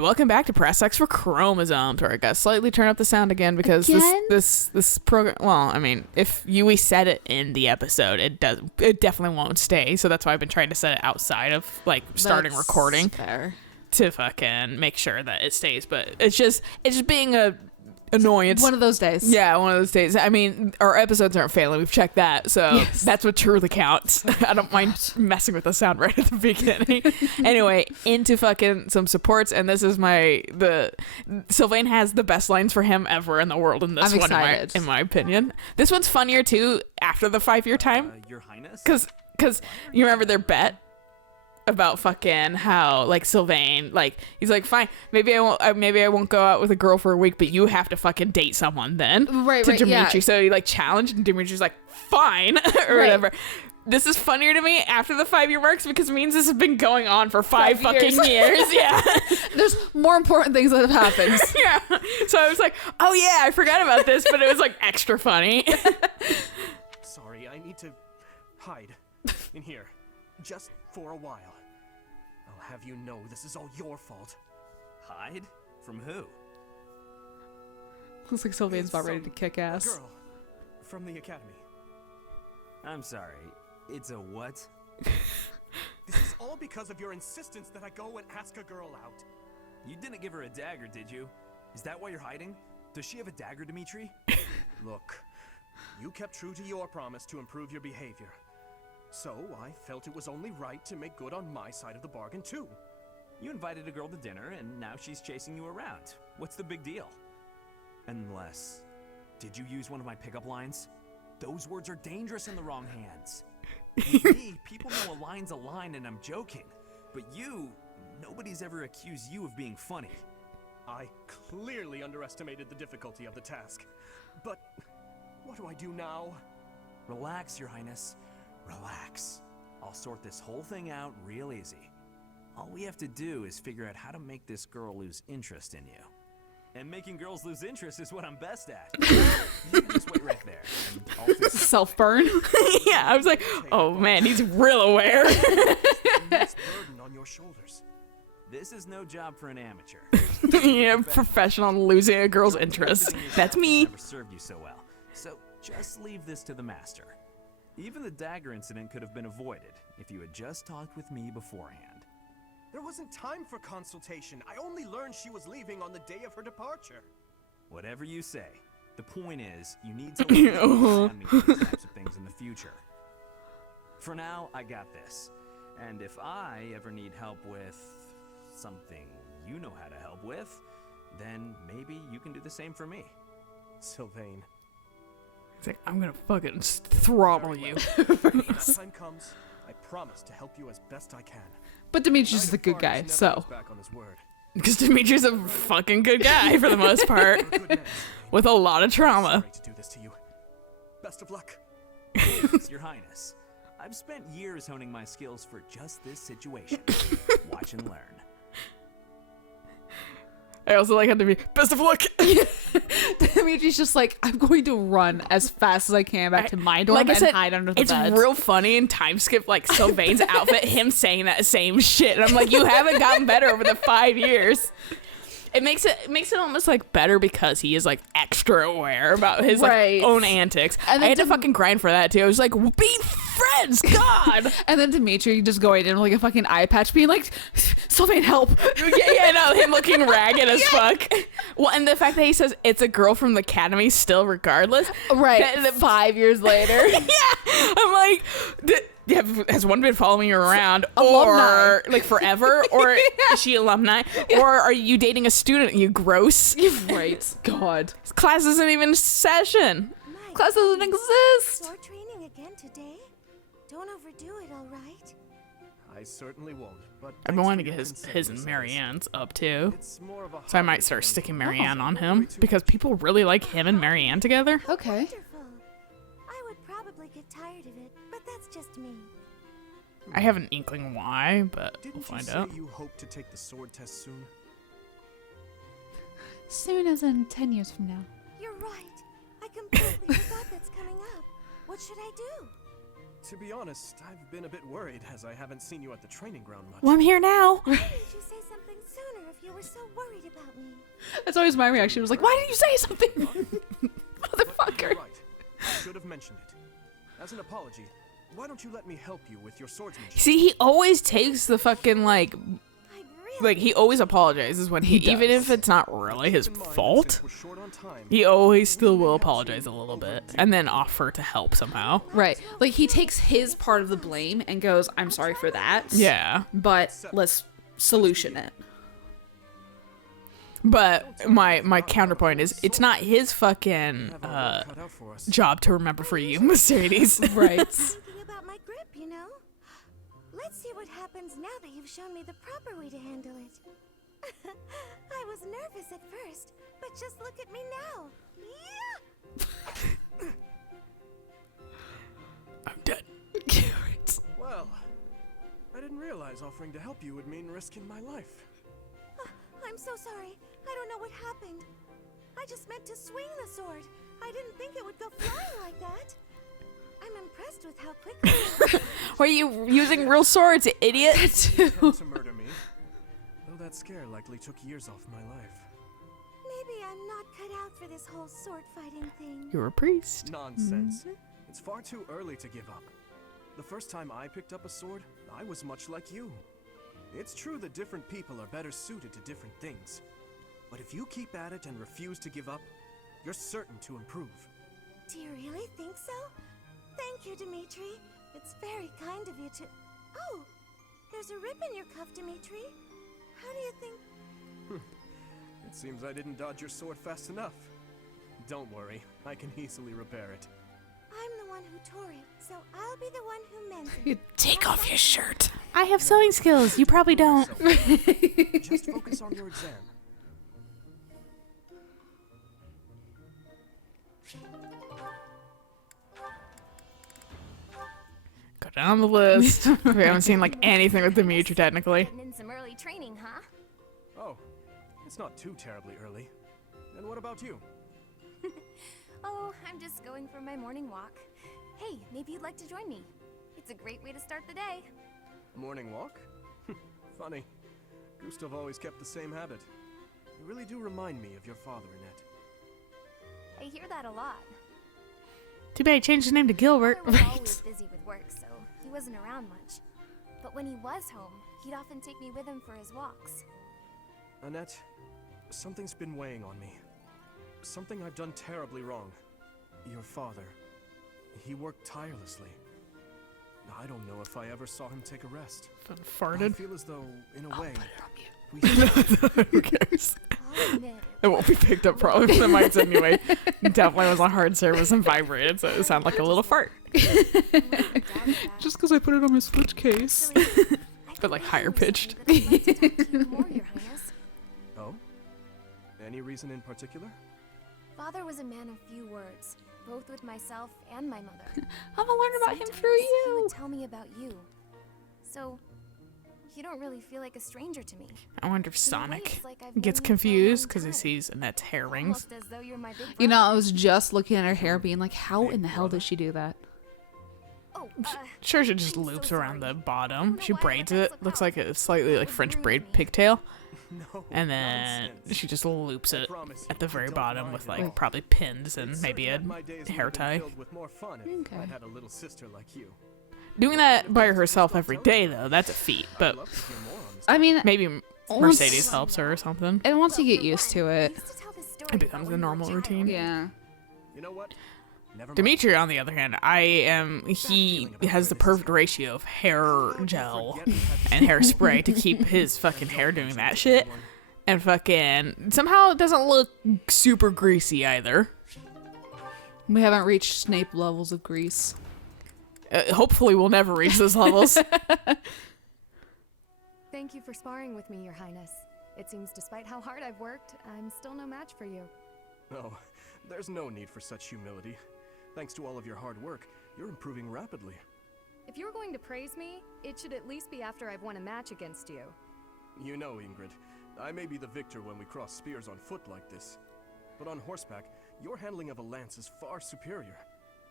welcome back to Press X for Chromosomes, where I got slightly turn up the sound again because this program. Well, I mean, if we set it in the episode, it definitely won't stay. So that's why I've been trying to set it outside of like starting recording to fucking make sure that it stays. But it's just being a annoyance. One of those days. Yeah, one of those days. I mean, our episodes aren't failing. We've checked that. So that's what truly counts. I don't mind messing with the sound right at the beginning. Anyway, into fucking some supports. And this is Sylvain has the best lines for him ever in the world in this one, in my opinion. This one's funnier too after the 5-year time. Your Highness? Because you remember their bet? About fucking how like Sylvain, like he's like, fine, maybe I won't go out with a girl for a week, but you have to fucking date someone then, right? To Dimitri. Yeah. So he like challenged, and Dimitri's like, fine, or whatever. This is funnier to me after the 5-year marks because it means this has been going on for 5 fucking years. Yeah, there's more important things that have happened. Yeah, so I was like, oh yeah, I forgot about this, but it was like extra funny. Sorry, I need to hide in here just for a while. I'll have you know this is all your fault. Hide? From who? Looks like Sylvain's about ready to kick ass. Girl from the academy. I'm sorry. It's a what? This is all because of your insistence that I go and ask a girl out. You didn't give her a dagger, did you? Is that why you're hiding? Does she have a dagger, Dimitri? Look, you kept true to your promise to improve your behavior. So I felt it was only right to make good on my side of the bargain too. You invited a girl to dinner and now she's chasing you around. What's the big deal? Unless... Did you use one of my pickup lines? Those words are dangerous in the wrong hands. With me, people know a line's a line and I'm joking. But you, nobody's ever accused you of being funny. I clearly underestimated the difficulty of the task. But what do I do now? Relax, Your Highness. Relax. I'll sort this whole thing out real easy. All we have to do is figure out how to make this girl lose interest in you. And making girls lose interest is what I'm best at. You just wait right there. And I'll fix it. Self-burn. Yeah, I was like, oh man, he's real aware. This burden on your shoulders. This is no job for an amateur. Yeah, professional losing a girl's interest. That's me. Never served you so well. So just leave this to the master. Even the dagger incident could have been avoided if you had just talked with me beforehand. There wasn't time for consultation. I only learned she was leaving on the day of her departure. Whatever you say. The point is, you need to understand me for these types of things in the future. For now, I got this. And if I ever need help with something you know how to help with, then maybe you can do the same for me. Sylvain. He's like, I'm gonna fucking throttle you. When that time comes, I promise to help you as best I can. But Dimitri's the good guy, so. Back on his word. Because Dimitri's a fucking good guy for the most part, with a lot of trauma. Sorry to do this to you. Best of luck. Please, Your Highness. I've spent years honing my skills for just this situation. Watch and learn. I also like how to be best of luck. Dimitri's just like, I'm going to run as fast as I can back to my dorm and hide under the bed. It's real funny in time skip, like Sylvain's outfit, him saying that same shit. And I'm like, you haven't gotten better over the 5 years. It makes it almost like better because he is like extra aware about his like own antics. And I had to fucking grind for that too. I was like, be friends, God. And then Dimitri just going in with like a fucking eye patch, being like, Sylvain, help. Yeah, no, him looking ragged as fuck. Well, and the fact that he says it's a girl from the academy still, regardless. Right. 5 years later. Yeah, I'm like. Has one been following you around, alumni. or like forever, or is she alumni, or are you dating a student? You gross. Right. God. Class isn't even in session. Mike, Class doesn't exist. sword training again today? Don't overdo it, all right? I certainly won't. But I've been wanting to get his and Marianne's up too, so I might start sticking Marianne on him because people really like him and Marianne together. Okay. Wonderful. I would probably get tired of it, but that's just me. I have an inkling why, but we'll Didn't find you out. say you hope to take the sword test soon? Soon as in 10 years from now. You're right. I completely forgot that's coming up. What should I do? To be honest, I've been a bit worried as I haven't seen you at the training ground much. Well, I'm here now. Why didn't you say something sooner if you were so worried about me? That's always my reaction. It was like, why didn't you say something? Motherfucker. You're right. I should have mentioned it. As an apology, why don't you let me help you with your swordsmanship? See, he always takes the fucking I'd really he always apologizes when He even does. if it's not really his Keep in mind, fault. since we're short on time, He always still will apologize a little bit and then offer to help somehow. Right. Like, he takes his part of the blame and goes, I'm sorry for that. Yeah. But let's solution it. But my counterpoint is it's not his fucking have our work cut out for us. job to remember for you, Mercedes. Right. thinking about my grip, you know? Let's see what happens now that you've shown me the proper way to handle it. I was nervous at first, but just look at me now. Yeah! I'm dead. Well, I didn't realize offering to help you would mean risking my life. I'm so sorry. I don't know what happened. I just meant to swing the sword. I didn't think it would go flying like that. I'm impressed with how quickly. Were you using real swords, you idiot? Attempt to murder me. Though that scare likely took years off my life. Maybe I'm not cut out for this whole sword fighting thing. You're a priest. Nonsense. It's far too early to give up. The first time I picked up a sword, I was much like you. It's true that different people are better suited to different things. But if you keep at it and refuse to give up, you're certain to improve. Do you really think so? Thank you, Dimitri. It's very kind of you to... Oh, there's a rip in your cuff, Dimitri. How do you think... It seems I didn't dodge your sword fast enough. Don't worry, I can easily repair it. I'm the one who tore it, so I'll be the one who mends it. Take off your shirt. I have sewing skills. You probably don't. Just focus on your exam. Go down the list. We haven't seen like anything with Dimitri technically. Getting in some early training, huh? Oh, it's not too terribly early. And what about you? Oh, I'm just going for my morning walk. Hey, maybe you'd like to join me. It's a great way to start the day. Morning walk? Funny. Gustav always kept the same habit. You really do remind me of your father, Annette. I hear that a lot. Too bad he changed his name to Gilbert. Father was always busy with work, so he wasn't around much. But when he was home, he'd often take me with him for his walks. Annette, something's been weighing on me. Something I've done terribly wrong. Your father, he worked tirelessly. I don't know if I ever saw him take a rest. I Farted. feel as though, in a way, we Who cares? I'll admit It won't be picked up probably from the mics anyway. Definitely was on hard service and vibrated, so it sounded like a little fart. Just because I put it on my Switch case. But like higher pitched. More, Your Highness. Oh? Any reason in particular? Father was a man of few words, both with myself and my mother. I'm gonna learn about him Sometimes through He you. would tell me about you. So, you don't really feel like a stranger to me. I wonder if In a way, Sonic it's like I've gets known you for a confused long because he time. sees Annette's hair rings. Almost as though you're my big You know, brother. I was just looking at her hair being like, how in the hell does she do that? Oh, Sure, she just I'm so loops around the sorry. bottom. know She why I braids let that it. slip Looks out. like a slightly like It was French rude braid of me. pigtail. No. And then nonsense. she just loops I it promise at the you, I very don't bottom mind with at all. like probably pins and It's maybe a certain that my days would hair have been tie. filled with more fun if Okay. I had a little sister like you. Doing that by herself every day though, that's a feat. I'd But love to hear more on this. I mean, maybe once- Mercedes helps her or something. and once you Well, get for used to one, it, he used to tell this story It becomes about the when you were a normal child. routine. yeah. You know what? Never mind. Dimitri, on the other hand, he has the perfect ratio of hair gel and hairspray to keep his fucking hair doing that shit. And fucking somehow it doesn't look super greasy either. We haven't reached Snape levels of grease. Hopefully we'll never reach those levels. Thank you for sparring with me, Your Highness. It seems despite how hard I've worked, I'm still no match for you. No, there's no need for such humility. Thanks to all of your hard work, you're improving rapidly. If you're going to praise me, it should at least be after I've won a match against you. You know, Ingrid, I may be the victor when we cross spears on foot like this. But on horseback, your handling of a lance is far superior.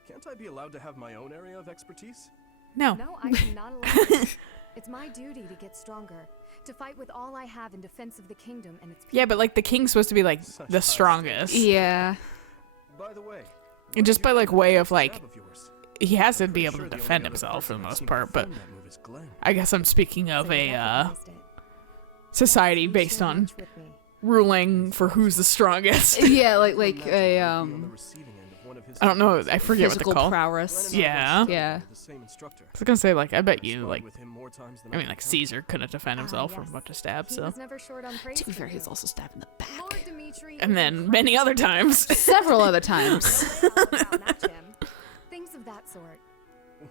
Can't I be allowed to have my own area of expertise? No. No, I cannot allow it. It's my duty to get stronger, to fight with all I have in defense of the kingdom and its people. Yeah, but like the king's supposed to be like Such the high strongest. Yeah. By the way, And just by like way of like, stab of yours. he has to be Pretty able to sure the defend only other himself for the person I've most seen part, but perform that move is Glenn. I guess I'm speaking of So you a recognized it. society Please based share on much with me. ruling for who's the strongest. Yeah, like Imagine a you'd be on the receiving end of one of his I don't know. I techniques. forget what physical they're called. prowess. Glenn and I Yeah. both studied Yeah. under the same instructor. I was gonna say like I bet I you sparred like with him more times than I mean can like count. Caesar couldn't defend himself from a yes. bunch of stabs, He so was never short on praise To be for fair, you. he's also stabbed in the back. Lord Dimitri and is then incredible. many other times. Several other times. No way I'll outmatch him. Things of that sort.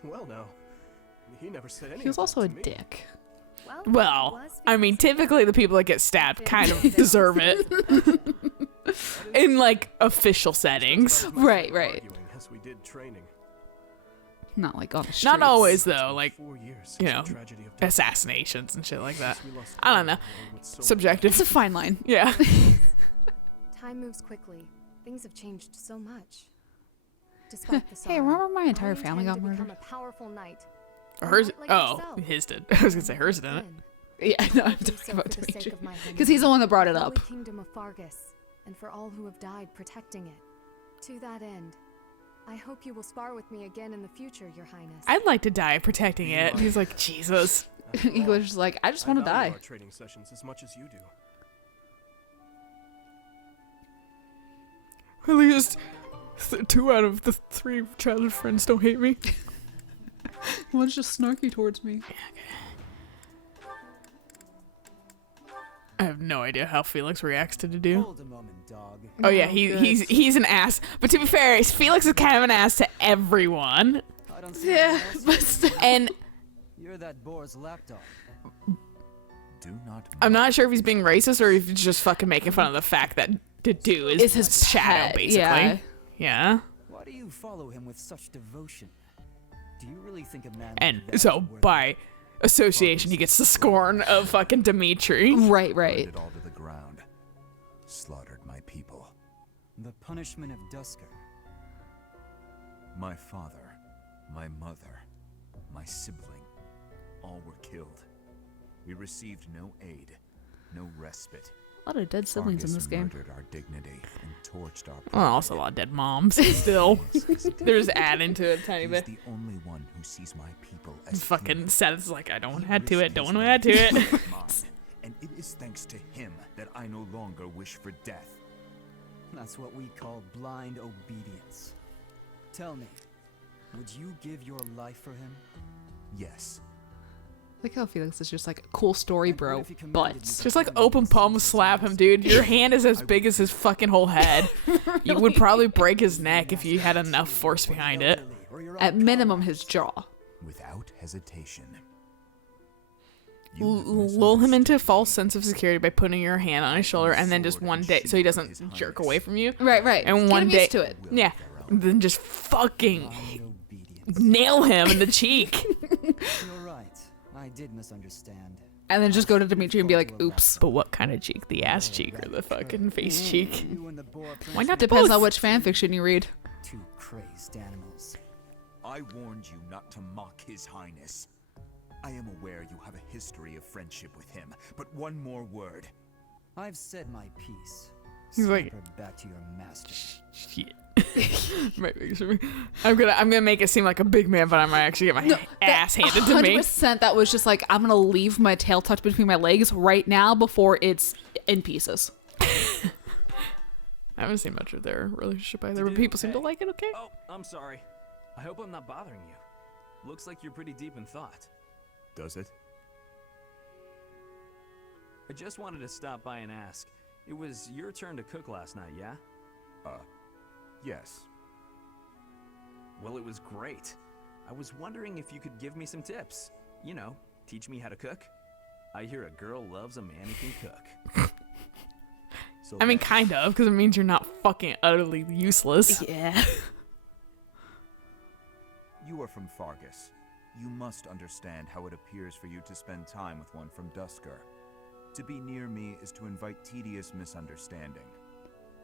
Well, no. He never said anything. He was also a dick. Well, Well, he was I mean, Felix's typically the people that get stabbed kind of deserve it in like official settings. Right, right. Arguing as we did training. Not like on the streets. Not always It's though, been like 4 years you since know, the tragedy of Dusty. assassinations and shit like that. Since we lost I don't know. Glenn, along with so many Subjective. It's a fine line. Yeah. Time moves quickly. Things have changed so much. Despite the Hey, sorrow, remember my I entire family intend got to become murdered? a powerful knight. Hers. Not like Oh, yourself. his did. I was gonna say hers didn't. Then, Yeah, no, I'm do talking so about for the sake Dimitri. of my Because he's the one that brought it holy up. kingdom of Fargus, and for all who have died protecting it. To that end, I hope you will spar with me again in the future, Your Highness. I'd like to die protecting it. He's like Jesus. After all, English is like, I just want to value die. our training sessions as much as you do. At least 2 out of the 3 childhood friends don't hate me. One's just snarky towards me. I have no idea how Felix reacts to Dedu. Hold a moment, dog. Oh yeah, Oh, he's an ass. But to be fair, Felix is kind of an ass to everyone. I don't see Yeah, anything else but you still. do. And You're that boar's lapdog. Do not. I'm not sure if he's being racist or if he's just fucking making fun of the fact that Dedu is Is his shadow, pet, basically. yeah. Yeah. Why do you follow him with such devotion? Do you really think a man And like that so is worth by association, he gets the scorn of fucking Dimitri. Right, Burned right. it all to the ground. Slaughtered my people. the punishment of Dusker? My father, my mother, my sibling, all were killed. We received no aid, no respite. A lot of dead siblings in Fargus this game. murdered our dignity and torched our Well, also a lot of dead moms. Still, they're just adding to it a tiny He's bit. the only one who sees my people as Fucking human. Seth's like, I don't want to He add to risked it. Don't his want to add to life it. to save mine, and it is thanks to him that I no longer wish for death. That's what we call blind obedience. Tell me, would you give your life for him? Yes. Like how Felix is just like, cool story, And what bro. if he commanded But you to Just like kill me open as palm soon as slap him, he dude. Your hand is as big as his fucking whole head. You would probably break his neck if you had enough force behind it. Or your at own minimum, comrades? his jaw. Without hesitation. Lull him into a false sense of security by putting your hand on his shoulder, and then just one day, so he doesn't jerk away from you. Right, right. And Get one him day, used to it. yeah, then just fucking Blind obedience. nail him in the cheek. You're right. I did misunderstand. And then just go to Dimitri and be like, oops. But what kind of cheek? The ass cheek or the fucking face cheek? You and the boar Why not Depends both? on which fanfiction you read. Two crazed animals. I warned you not to mock His Highness. I am aware you have a history of friendship with him, but one more word. I've said my piece. He's like- Slip her back to your master. Shit. I'm gonna make it seem like a big man, but I might actually get my ass handed to me. 100% that was just like, I'm going to leave my tail tucked between my legs right now before it's in pieces. I haven't seen much of their relationship either, but people seem to like it. Okay. Oh, I'm sorry. I hope I'm not bothering you. Looks like you're pretty deep in thought. Does it? I just wanted to stop by and ask. It was your turn to cook last night, yeah? Yes. Well, it was great. I was wondering if you could give me some tips. You know, teach me how to cook. I hear a girl loves a man who can cook. So I mean, then- kind of, because it means you're not fucking utterly useless. Yeah. You are from Fargus. You must understand how it appears for you to spend time with one from Dusker. To be near me is to invite tedious misunderstanding.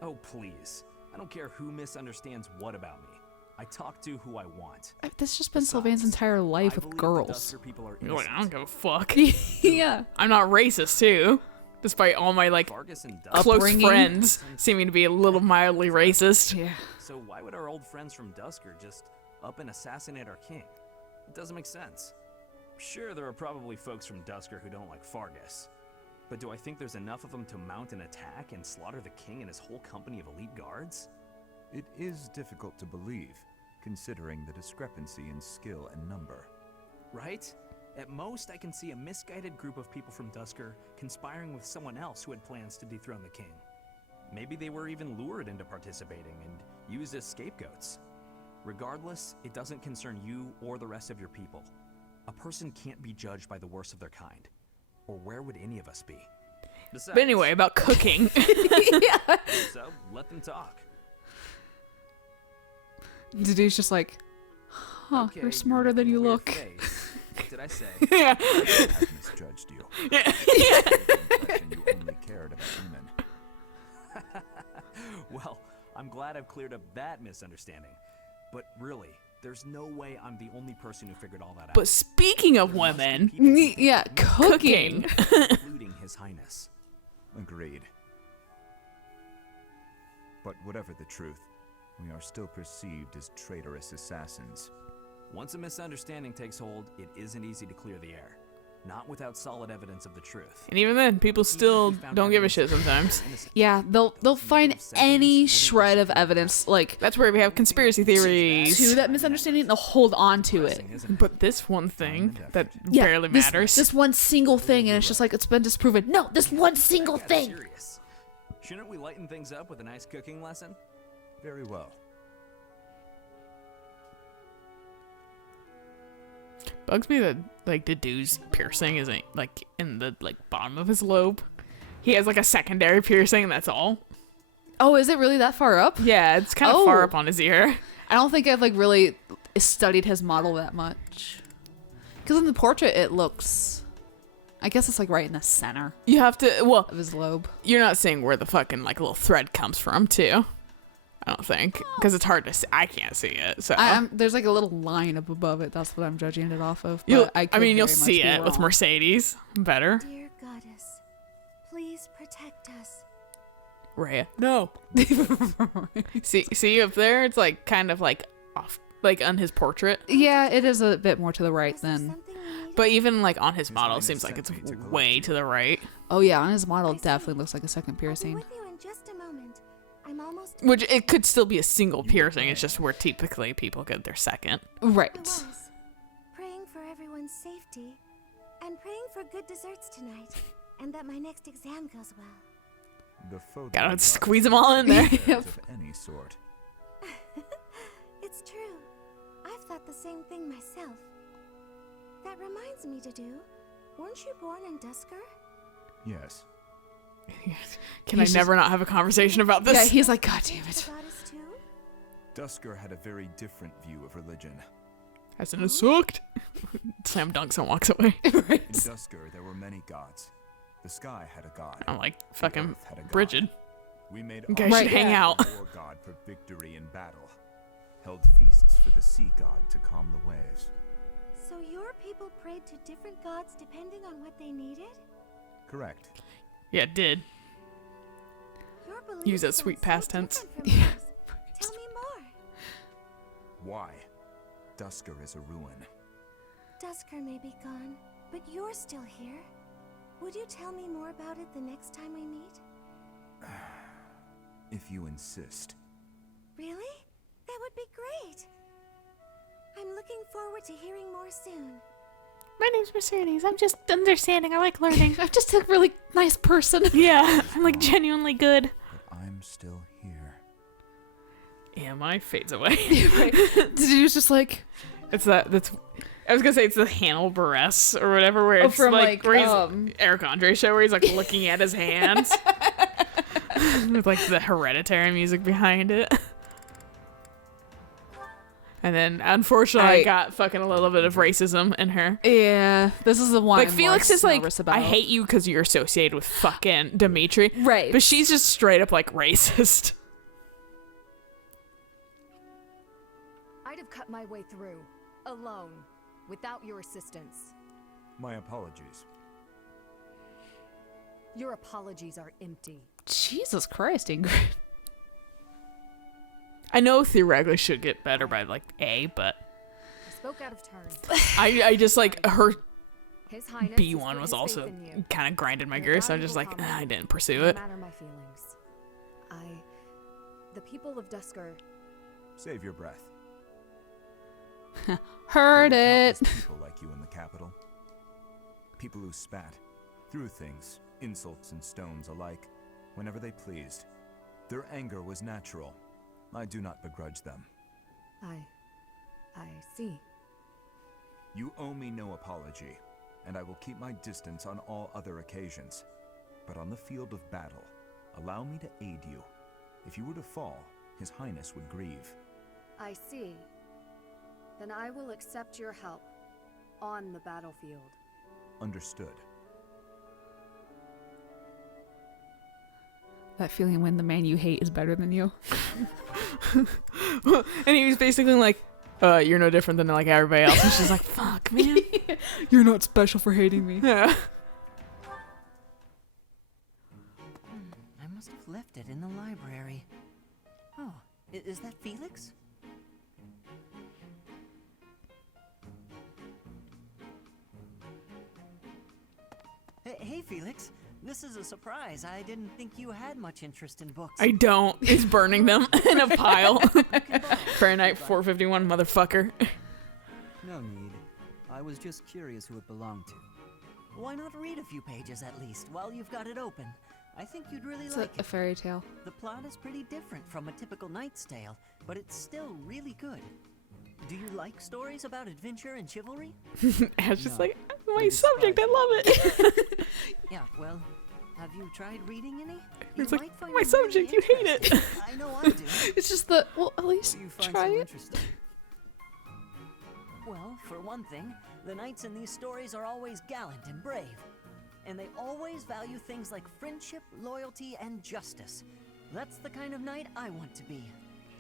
Oh, please. I don't care who misunderstands what about me. I talk to who I want. That's just been Besides, Sylvain's entire life I with believe the girls. Dusker people are You're like, I don't innocent. give a fuck. Yeah. I'm not racist too, despite all my like Fargus and Dusker. close Upbringing. friends seeming to be a little mildly racist. Yeah. So why would our old friends from Dusker just up and assassinate our king? It doesn't make sense. Sure, there are probably folks from Dusker who don't like Fargus. But do I think there's enough of them to mount an attack and slaughter the king and his whole company of elite guards? It is difficult to believe, considering the discrepancy in skill and number. Right? At most, I can see a misguided group of people from Dusker conspiring with someone else who had plans to dethrone the king. Maybe they were even lured into participating and used as scapegoats. Regardless, it doesn't concern you or the rest of your people. A person can't be judged by the worst of their kind. Or where would any of us be? Besides, But anyway, about cooking. so let them talk. The dude's just like, huh, Okay, you're smarter than making you a weird look. face. What did I say? Yeah. I have misjudged you. The impression you only cared about women. Well, I'm glad I've cleared up that misunderstanding. But really, there's no way I'm the only person who figured all that out. But speaking of There must be women, people who Yeah, cooking. including His Highness. Agreed. But whatever the truth, we are still perceived as traitorous assassins. Once a misunderstanding takes hold, it isn't easy to clear the air. Not without solid evidence of the truth. and even then, people still don't give a shit sometimes. Yeah, they'll find any shred of evidence like That's where we have conspiracy theories. to that misunderstanding. They'll hold on to it. But this one thing that Yeah, barely this- matters. This one single thing, and it's just like it's been disproven. No, this one single Got thing. serious. Shouldn't we lighten things up with a nice cooking lesson? Very well. Bugs me that like the dude's piercing isn't like in the like bottom of his lobe. He has like a secondary piercing. That's all. Oh, is it really that far up? Yeah, it's kind of far Oh. up on his ear. I don't think I've like really studied his model that much. Because in the portrait, it looks. I guess it's like right in the center You have to. Well, of his lobe. you're not seeing where the fucking like little thread comes from, too. I don't think because it's hard to see. I can't see it. So There's like a little line up above it. That's what I'm judging it off of. you'll. But I could mean, you'll very much see be it with wrong. Mercedes better. Dear goddess, please protect us. Rhea. No. see up there? It's like kind of like off, like on his portrait. Yeah, it is a bit more to the right Was there than. something we needed? But even like on his model, it Highness seems like it's sent me to collect way you. to the right. Oh yeah, on his model, I it see. definitely looks like a second I'll be piercing. with you in just a moment. I'm almost. Which it could still be a single piercing. It's just where typically people get their second. Right. I was praying for everyone's safety and praying for good desserts tonight, and that my next exam goes well. The foe Gotta squeeze them all in there. of any sort. It's true. I've thought the same thing myself. That reminds me, Dudu. Weren't you born in Dusker? Yes. Can He's I never not have a conversation about this? Yeah, he's like, God damn The it. goddess too? Dusker had a very different view of religion. Hasn't it sucked? Slam dunks and walks away. In Dusker, there were many gods. The sky had a god. I'm like The fucking earth had a god. Bridget. We made You guys Right, should hang yeah. out. war god for victory in battle. Held feasts for the sea god to calm the waves. So your people prayed to different gods depending on what they needed? Correct. Yeah, it did. Your beliefs Use that sound sweet so past tense. different from ours. Tell me more. Why? Dusker is a ruin. Dusker may be gone, but you're still here. Would you tell me more about it the next time we meet? If you insist. Really? That would be great. I'm looking forward to hearing more soon. My name's Mercedes. I'm just understanding. I like learning. I'm just a really nice person. Yeah, I'm like genuinely good. But I'm still here. Yeah, my fades away. Did you just like It's that's. I was gonna say it's the Hannibal Buress or whatever, where it's from, like, like, where he's Eric Andre show, where he's like looking at his hands with like the Hereditary music behind it. And then, unfortunately, I got fucking a little bit of racism in her. Yeah, this is the one. Like I'm Felix more is like, nervous about. I hate you because you're associated with fucking Dimitri, Right. but she's just straight up like racist. might have cut my way through, alone, without your assistance. My apologies. Your apologies are empty. Jesus Christ, Ingrid. I know theoretically should get better by like A, but I spoke out of turn. I just like her His Highness B has one put was his also faith in you. kind of grinded my Your gears, so I'm just valuable like, comment I didn't pursue no it. matter my feelings. The people of Dusker. Save your breath. Heard There were it. countless people like you in the capital. People who spat, threw things, insults and stones alike, whenever they pleased. Their anger was natural. I do not begrudge them. I see. You owe me no apology, and I will keep my distance on all other occasions. But on the field of battle, allow me to aid you. If you were to fall, His Highness would grieve. I see. Then I will accept your help on the battlefield. Understood. That feeling when the man you hate is better than you. And he was basically like, you're no different than like everybody else. And she's like, fuck, man. You're not special for hating me. Yeah. I must have left it in the library. Oh, is that Felix? Hey, Felix. This is a surprise. I didn't think you had much interest in books. I don't. He's burning them in a pile. Fahrenheit 451, motherfucker. No need. I was just curious who it belonged to. Why not read a few pages at least while you've got it open? I think you'd really It's like a it. fairy tale. The plot is pretty different from a typical knight's tale, but it's still really good. Do you like stories about adventure and chivalry? Ash just No. like, my subject, I love it. Yeah, well, have you tried reading any? It's You like, might find my them really subject, you hate it. interesting. I know I do. It's just the, well, at least Do you find try so it. interesting? Well, for one thing, the knights in these stories are always gallant and brave. And they always value things like friendship, loyalty, and justice. That's the kind of knight I want to be.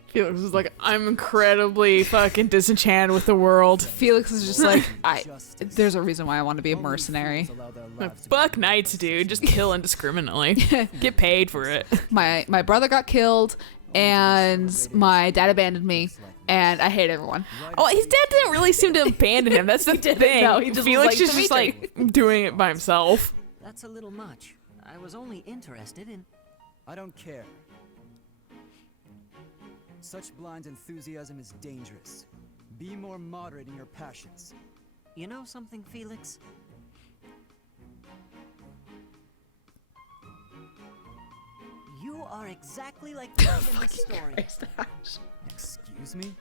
Felix is like, I'm incredibly fucking disenchanted with the world. Felix is just like, Justice. there's a reason why I want to be a Only mercenary. fools allow their Like, lives to be fuck knights, dude. Just kill indiscriminately. Get paid for it. My brother got killed, and my dad abandoned me, and I hate everyone. Oh, his dad didn't really seem to abandon him. That's the thing. No, he just was Felix like, is just like doing it by himself. That's a little much. I was only interested in... I don't care. Such blind enthusiasm is dangerous. Be more moderate in your passions. You know something, Felix? You are exactly like the knight in this story. Excuse me?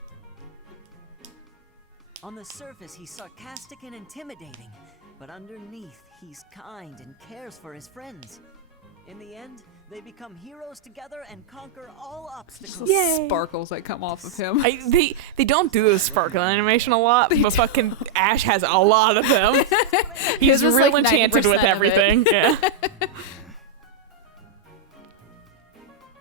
On the surface, he's sarcastic and intimidating, but underneath, he's kind and cares for his friends. In the end, they become heroes together and conquer all obstacles. The sparkles that come off of him. They don't do the sparkle animation a lot, but fucking Ash has a lot of them. He's His was real like enchanted 90% with of it. everything. Yeah.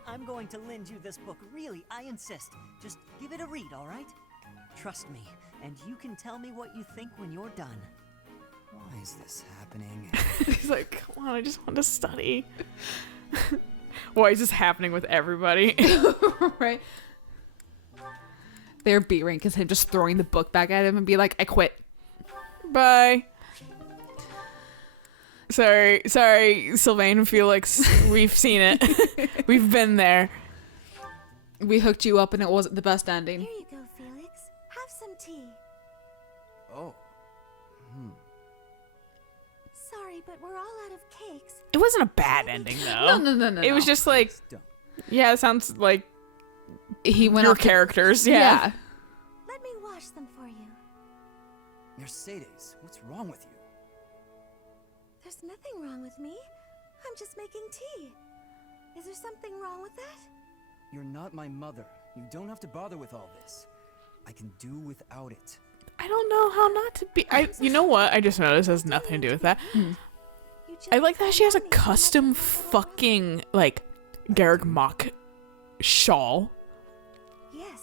I'm going to lend you this book, really, I insist. Just give it a read, all right? Trust me, and you can tell me what you think when you're done. Why is this happening? He's like, come on, I just want to study. Why is this happening with everybody? Right? Their B rank is him just throwing the book back at him and be like, I quit. Bye. Sorry, Sylvain and Felix. We've seen it. We've been there. We hooked you up and it wasn't the best Here ending. you go, Felix. Have some tea. Oh. Sorry, but we're all out of cakes. It wasn't a bad ending, though. No. It was just like, Don't. yeah, it sounds like He went your off to- characters. Yeah. Yeah. Let me wash them for you. Mercedes, what's wrong with you? There's nothing wrong with me. I'm just making tea. Is there something wrong with that? You're not my mother. You don't have to bother with all this. I can do without it. I don't know how not to be. You know what? I just noticed it has nothing to do with that. You just I like that she has a told me custom how much you love me. fucking, like, Garrick mock shawl. Yes,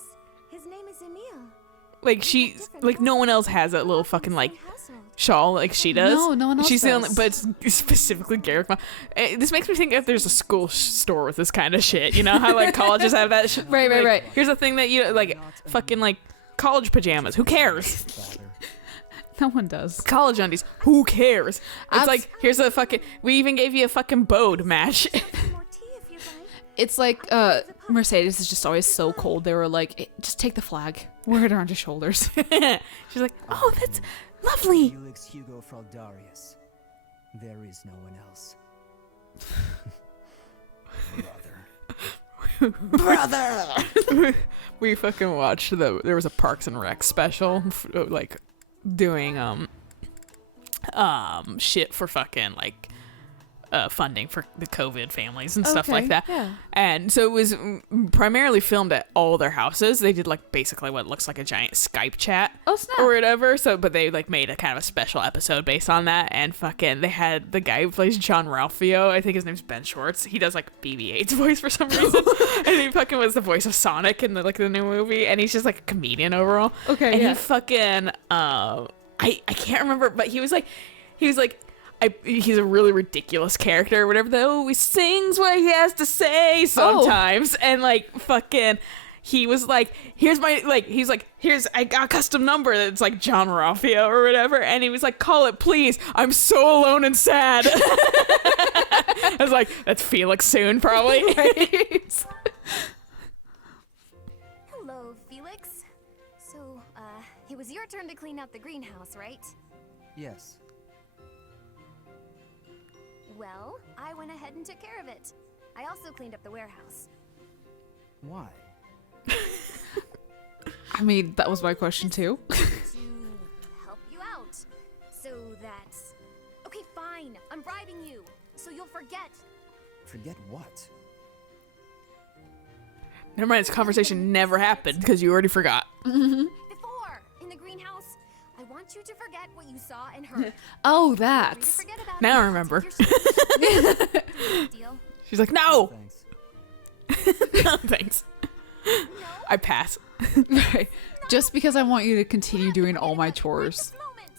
his name is Emil. Like she, like no one else has that little fucking like shawl like she does. No one else She's the does. only, but it's specifically Garrick. This makes me think if there's a school store with this kind of shit. You know how like colleges have that shit? Right. Here's the thing that you like fucking like college pajamas. Who cares? No one does. College undies. Who cares? It's like here's a fucking. We even gave you a fucking bow to match. It's like Mercedes is just always so cold. They were like, just take the flag, wear it around your shoulders. She's like, oh, that's lovely. Felix Hugo Fraldarius. There is no one else. Brother. We fucking watched there was a Parks and Rec special like doing shit for fucking like funding for the COVID families and stuff like that. Yeah. And so it was primarily filmed at all their houses. They did like basically what looks like a giant Skype chat or whatever. So, but they like made a kind of a special episode based on that. And fucking, they had the guy who plays John Ralphio. I think his name's Ben Schwartz. He does like BB-8's voice for some reason. And he fucking was the voice of Sonic in the new movie. And he's just like a comedian overall. Okay. And yeah. he fucking, I can't remember, but he was like, he's a really ridiculous character or whatever, though he sings what he has to say sometimes. And like fucking he was like, here's I got a custom number that's like John Ralphio or whatever, and he was like, call it please, I'm so alone and sad. I was like, that's Felix soon probably. Right? Hello, Felix. So, it was your turn to clean out the greenhouse, right? Yes. Well, I went ahead and took care of it. I also cleaned up the warehouse. Why? I mean, that was my question too. To help you out. So that... Okay, fine. I'm bribing you. So you'll forget. Forget what? Never mind, this conversation never happened because you already forgot. Before, in the greenhouse, I want you to forget what you saw and heard. Oh, Free to that's... forget about Now it. I remember. Deal? She's like, no. Thanks. No, thanks. No? I pass. Right. Just because I want you to continue doing all my chores. This moment.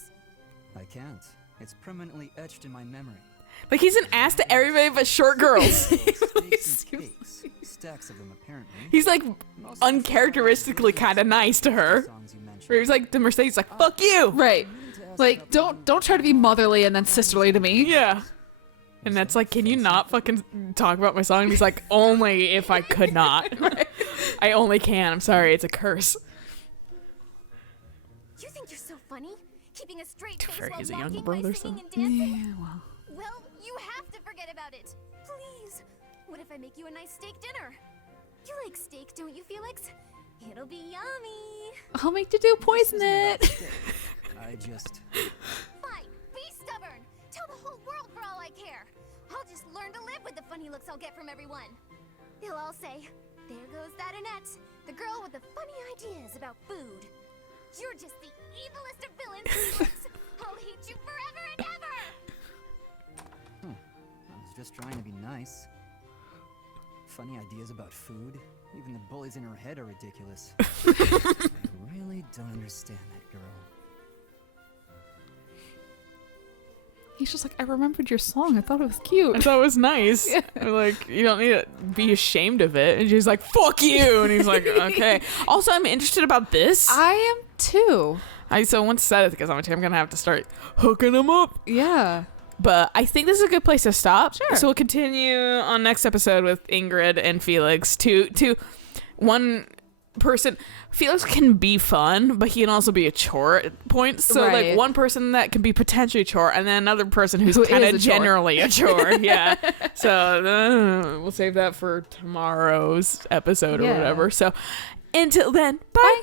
I can't. It's permanently etched in my memory. Like he's an ass to everybody but short girls. Steaks and cakes. Stacks of them, apparently. He's like uncharacteristically kind of nice to her. Songs you mentioned. Where he's like to Mercedes, like fuck you. Right. Like, don't try to be motherly and then sisterly to me. Yeah. And that's like, can you not fucking talk about my song? And he's like, only if I could not. I only can. I'm sorry, it's a curse. You think you're so funny? Keeping a straight Too face fair, while he's a walking younger by brother, singing so- and dancing? Yeah, well. Well, you have to forget about it. Please. What if I make you a nice steak dinner? You like steak, don't you, Felix? It'll be yummy. I'll make you do poison This it. isn't about steak. I just... Fine. Be stubborn. Tell the whole world for all I care. I'll just learn to live with the funny looks I'll get from everyone. They'll all say, there goes that Annette, the girl with the funny ideas about food. You're just the evilest of villains, Felix. I'll hate you forever and ever. I was just trying to be nice. Funny ideas about food. Even the bullies in her head are ridiculous. I really don't understand that girl. He's just like, I remembered your song. I thought it was cute. I thought it was nice. Yeah. Like, you don't need to be ashamed of it. And she's like, fuck you. And he's like, okay. Also, I'm interested about this. I am too. So once said it, because I'm going to have to start hooking them up. Yeah. But I think this is a good place to stop. Sure. So we'll continue on next episode with Ingrid and Felix. To one person, Felix can be fun, but he can also be a chore at points. So Right. like one person that can be potentially a chore, and then another person who's Who kind is of a chore. generally a chore. Yeah. So we'll save that for tomorrow's episode or Yeah. whatever. So until then, bye.